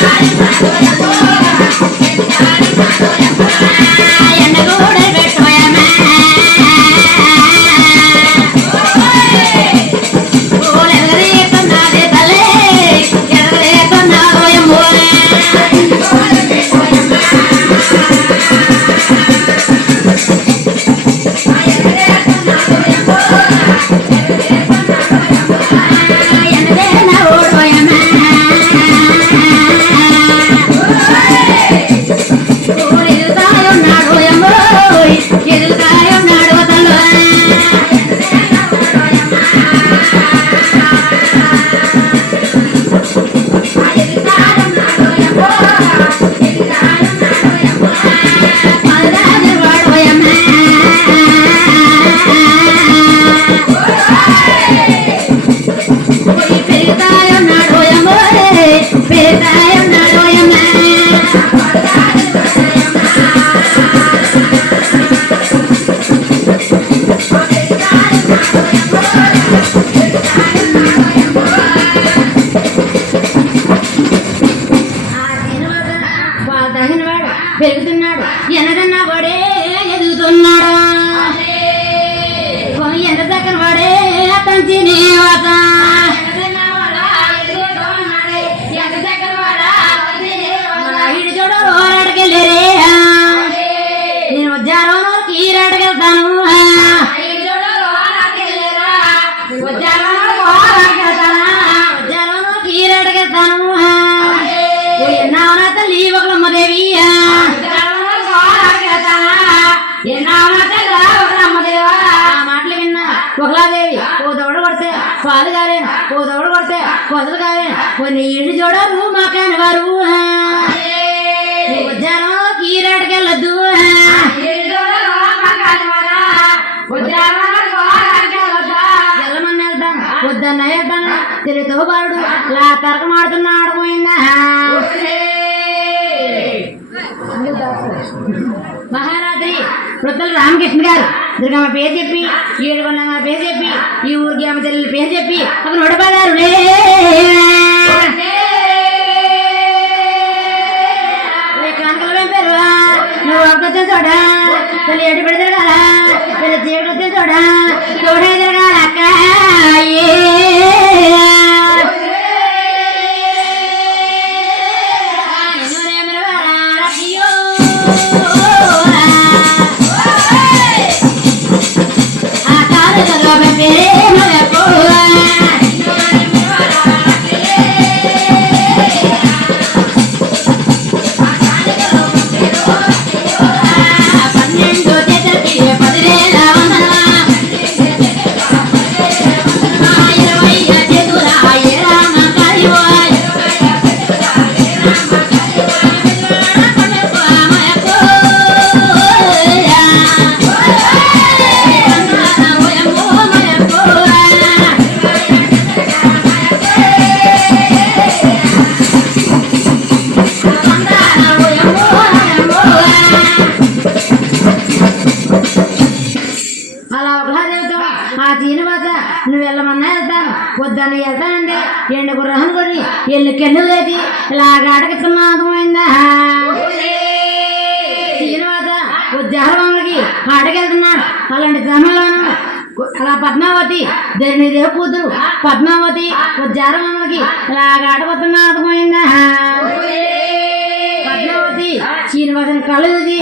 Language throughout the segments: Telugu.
Bye. పాలు కాలేను ఓ దౌడ కొడితే కొదలు కాలేను కొన్ని ఇళ్ళు చూడరు మాకాని వారు ఉద్యానం కీరాడకెళ్ళొద్దు ఎల్లమని వెళ్తాం వద్దన్న వెళ్తాను తిరుగుతూ బాడు లా తరకమాడుతున్నాడు పోయిందా మహారాత్రి వృద్ధులు రామకృష్ణ గారు. దుర్గమ్మ పేరు చెప్పి ఏడుకొండమ్మ పేరు చెప్పి ఈ ఊరికి అమ్మ తల్లి పేరు చెప్పి అక్కడ నడపడారు కనకలు వెంపారు నువ్వు ఒక్కొచ్చే చూడా తల్లి ఎటు పెడితే కదా తల్లి చీకటి చూడా చూడే తిరగాలి వెళ్తాను వద్దని వెళ్తానండి ఎండ గుర్రహం కొని ఎల్లు కెన్ను లేది ఇలాగ అడగతున్నా అర్థమైందా దీని వద్ద ఉద్యానవనకి అడగెళ్తున్నాడు అలాంటి సమయంలోనూ అలా పద్మావతి ధరణిదేవ కూతురు పద్మావతి ఉద్యానవనకి ఇలాగ అడగతున్నా అర్థమైందా పద్మావతి శ్రీనివాసన్ కళ్ళు చూసి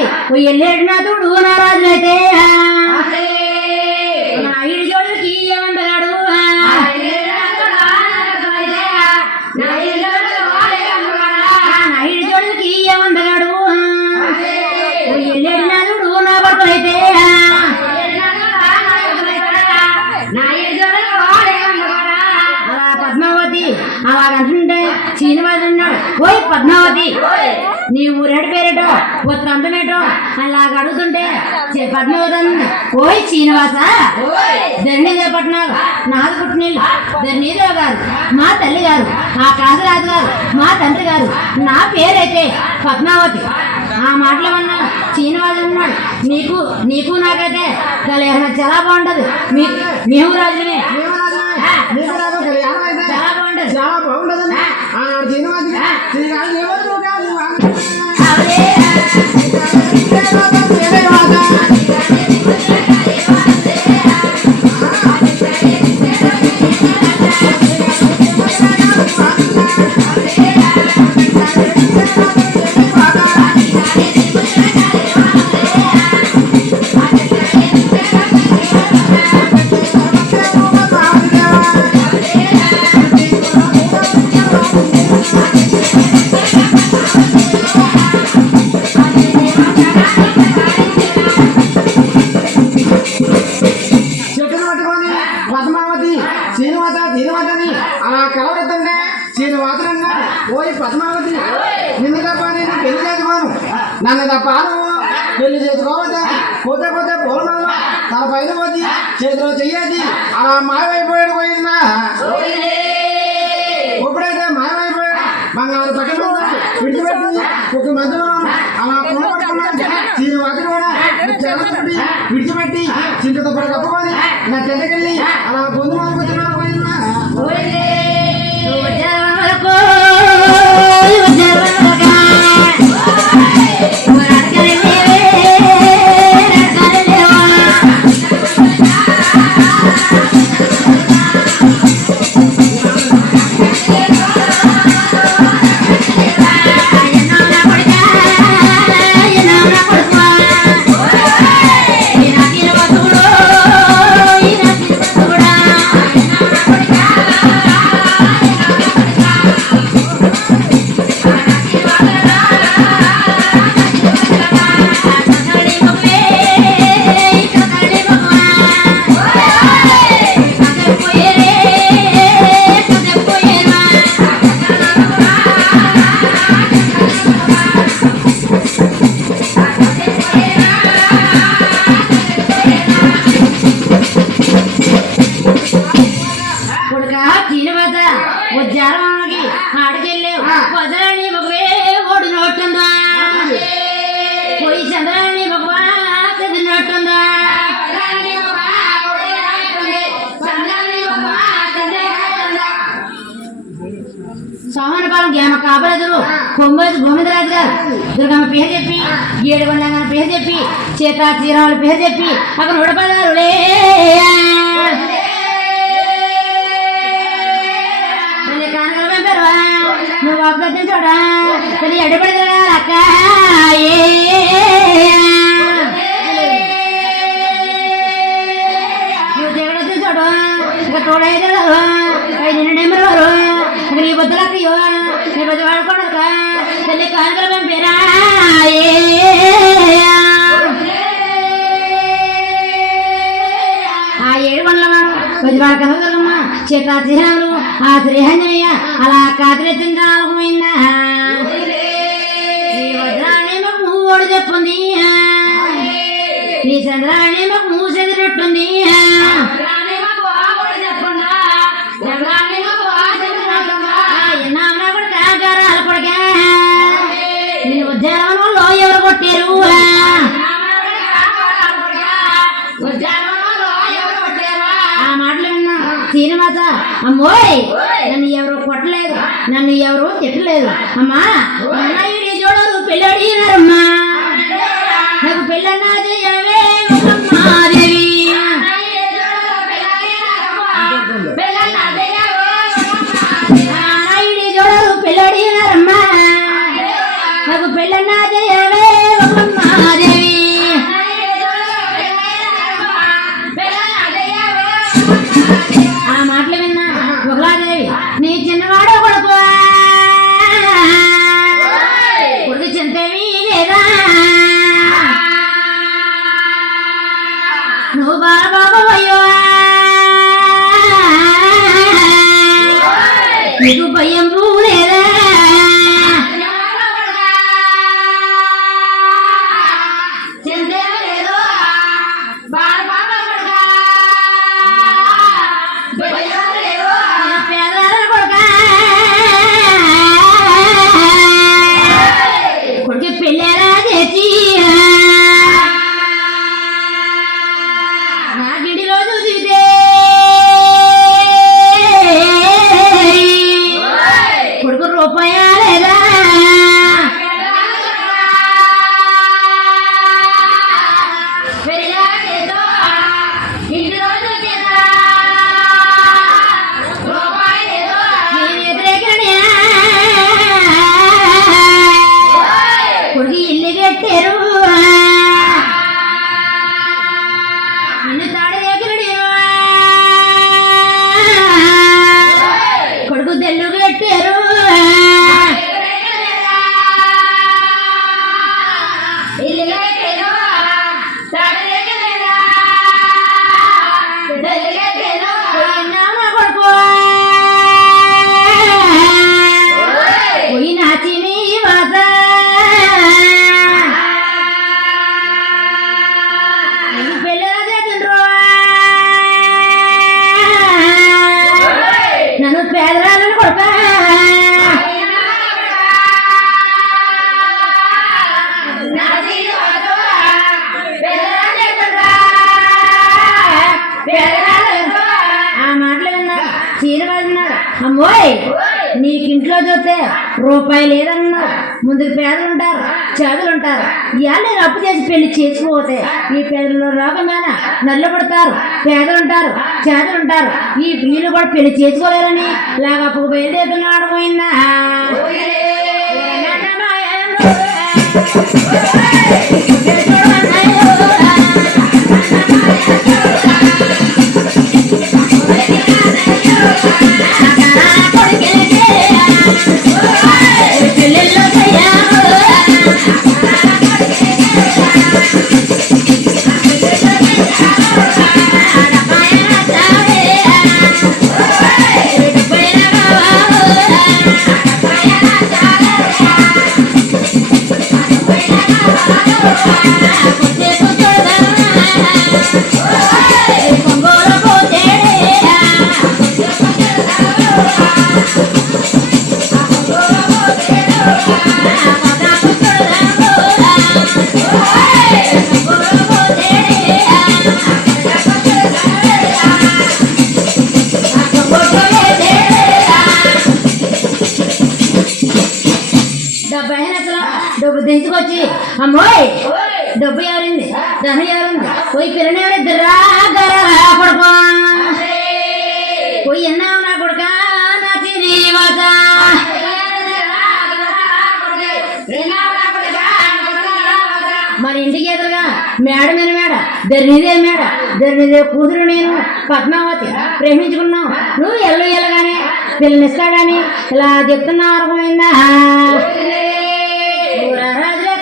ఎల్లేడు నాథుడు నా రాజులైతే. నా అలాగంటుంటే శ్రీనివాస్ అన్నాడు ఓయ్ పద్మావతి నీ ఊరేడు పేరేటో ఉత్తర అందమేటో అలాగ అడుగుతుంటే పద్మావతి ఓయ్ శ్రీనివాస ధరణిదేవ పట్నాలు నాది పుట్టినీళ్ళు ధరణిదేవ గారు మా తల్లి గారు ఆ కాశరాజు గారు మా తండ్రి గారు నా పేరైతే పద్మావతి. ఆ మాటలు అన్నా శ్రీనివాసు ఉన్నాడు నీకు నీకు నాకైతే చాలా బాగుంటది మీ మేము రాజులమే. చేతిలో చెయ్యేది. అలా మాయమైపోయాడు పోయిందా? ఇప్పుడైతే మాయమైపోయాడు. బంగారు పక్కన విడిచిపెట్టింది ఒక మధ్యలో అలా కొనబడుతున్నాడు శ్రీనివాసుడు కూడా విడిచిపెట్టి చింతతో పడి కప్పుకొని నా చెట్టకెళ్ళి అలా గొంతు మారుకుతున్నాడు కొమ్మది కొమ్మోజు గోవిందరాజు గారు. దుర్గమ్మ పేరు చెప్పి ఏడు వందల పేరు చెప్పి చేత శ్రీరాముల పేరు చెప్పి అక్కడ నూట నువ్వు అబ్బద్దం చూడా తల్లి అడ్డుపడి అక్క? నువ్వు దేవుడు చూడు ఇక తోడైతే ఐదు నెంబర్ వారు ఇక నీ బొద్దులక్కయ్యో? నీ బొద్దు వాడుకో తల్లి కానుకలు ఆ ఏడు వందల వాడు కొద్దివాడ చేత శ్రీరాములు ఆ శ్రీహంజనయ్య అలా కాతిరెత్తిన ఆలకమైందా అమ్మోయ్ నన్ను ఎవరు కొట్టలేదు నన్ను ఎవరు తిట్టలేదు. అమ్మా అన్నయ్యుడి చూడరు పెళ్ళడినారమ్మా నువ్వు బాలబాబయ్యో నీకు భయం ఇంట్లో చూస్తే రూపాయి లేదన్నారు. ముందు పేదలు ఉంటారు చేదలు ఉంటారు. ఇవాళ నేను అప్పు చేసి పెళ్ళి చేసుకోపోతే ఈ పేదలు రోగం మీద నల్లబడతారు పేదలు ఉంటారు చేదలు ఉంటారు. ఈ వీళ్ళు కూడా పెళ్ళి చేసుకోలేరని ఇలాగ అప్పుకు బయలుదేరుతున్నాడు పోయిందా? ధరణిదే మేడ ధరణిదే కూతురు నేను పద్మావతి ప్రేమించుకున్నావు నువ్వు ఎల్లు ఎల్లగానే పిల్లనిస్తాడని ఇలా చెప్తున్నావు అర్థమైందా? ఊరరాజులు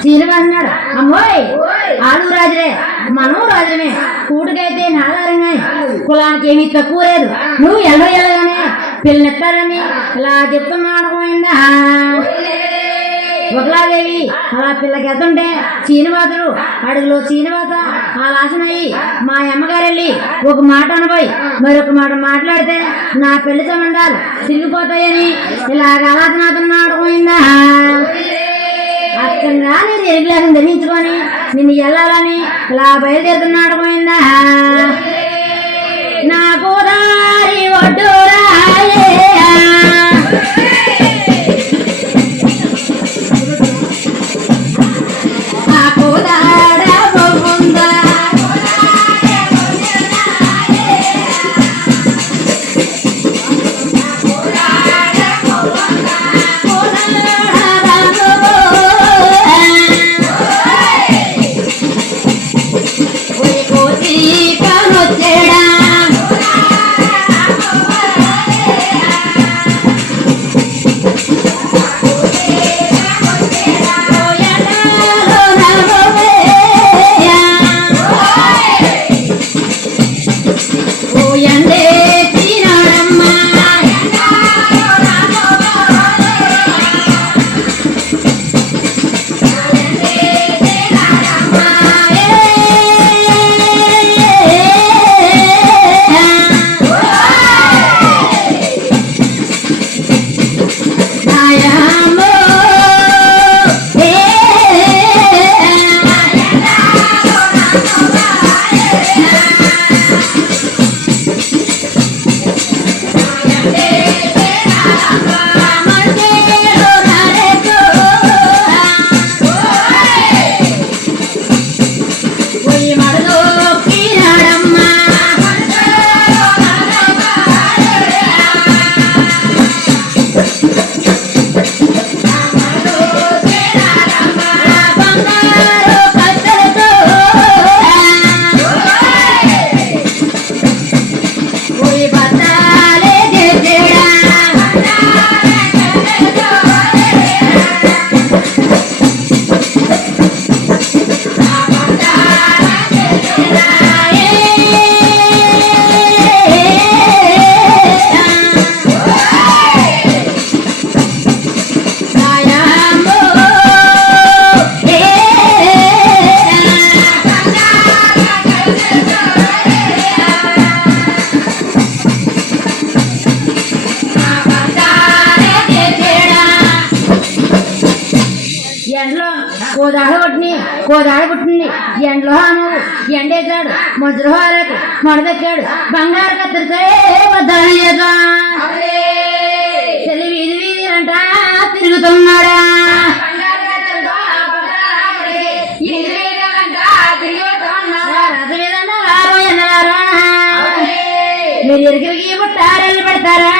శ్రీనివాస్ అన్నాడు అమ్మోయ్ ఆడు రాజులే మనం రాజులమే. కూటుకైతే నాదారంగా కులానికి ఏమీ తక్కువ లేదు. నువ్వు ఎల్ల ఎల్లగానే. పిల్లనెత్తారని ఇలా చెప్తున్నాడు పోయిందా ఒకలాదేవి అలా పిల్లకి ఎత్తుంటే శ్రీనివాసుడు అడుగులో శ్రీనివాస ఆ లాసనయ్యి మా అమ్మగారు వెళ్ళి ఒక మాట అనబోయి మరొక మాట మాట్లాడితే నా పెళ్ళి సంబంధాలు తిరిగిపోతాయని ఇలాగ అలాసనాథన్నాడు పోయిందా అచ్చంగా నేను ఎరుగ్లాసం ధరించుకొని నిన్ను వెళ్ళాలని ఇలా బయలుదేరుతున్నాడు పోయిందా? నాకు కూడా కోదాడ పుట్టింది ఎండలో అమ్మవు ఎండేశాడు మధ్యలో హారకు మొడదెక్కాడు బంగారు కత్తిరితే చెల్లి వీధి వీధి అంట తిరుగుతున్నాడా? మీరు ఎరిగిరికి పుట్టారెళ్ళి పెడతారా?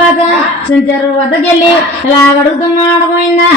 శ్రీనివాస చుంచెరు వద్దకెళ్ళి ఇలా అడుగుతున్నాడు పోయిందా.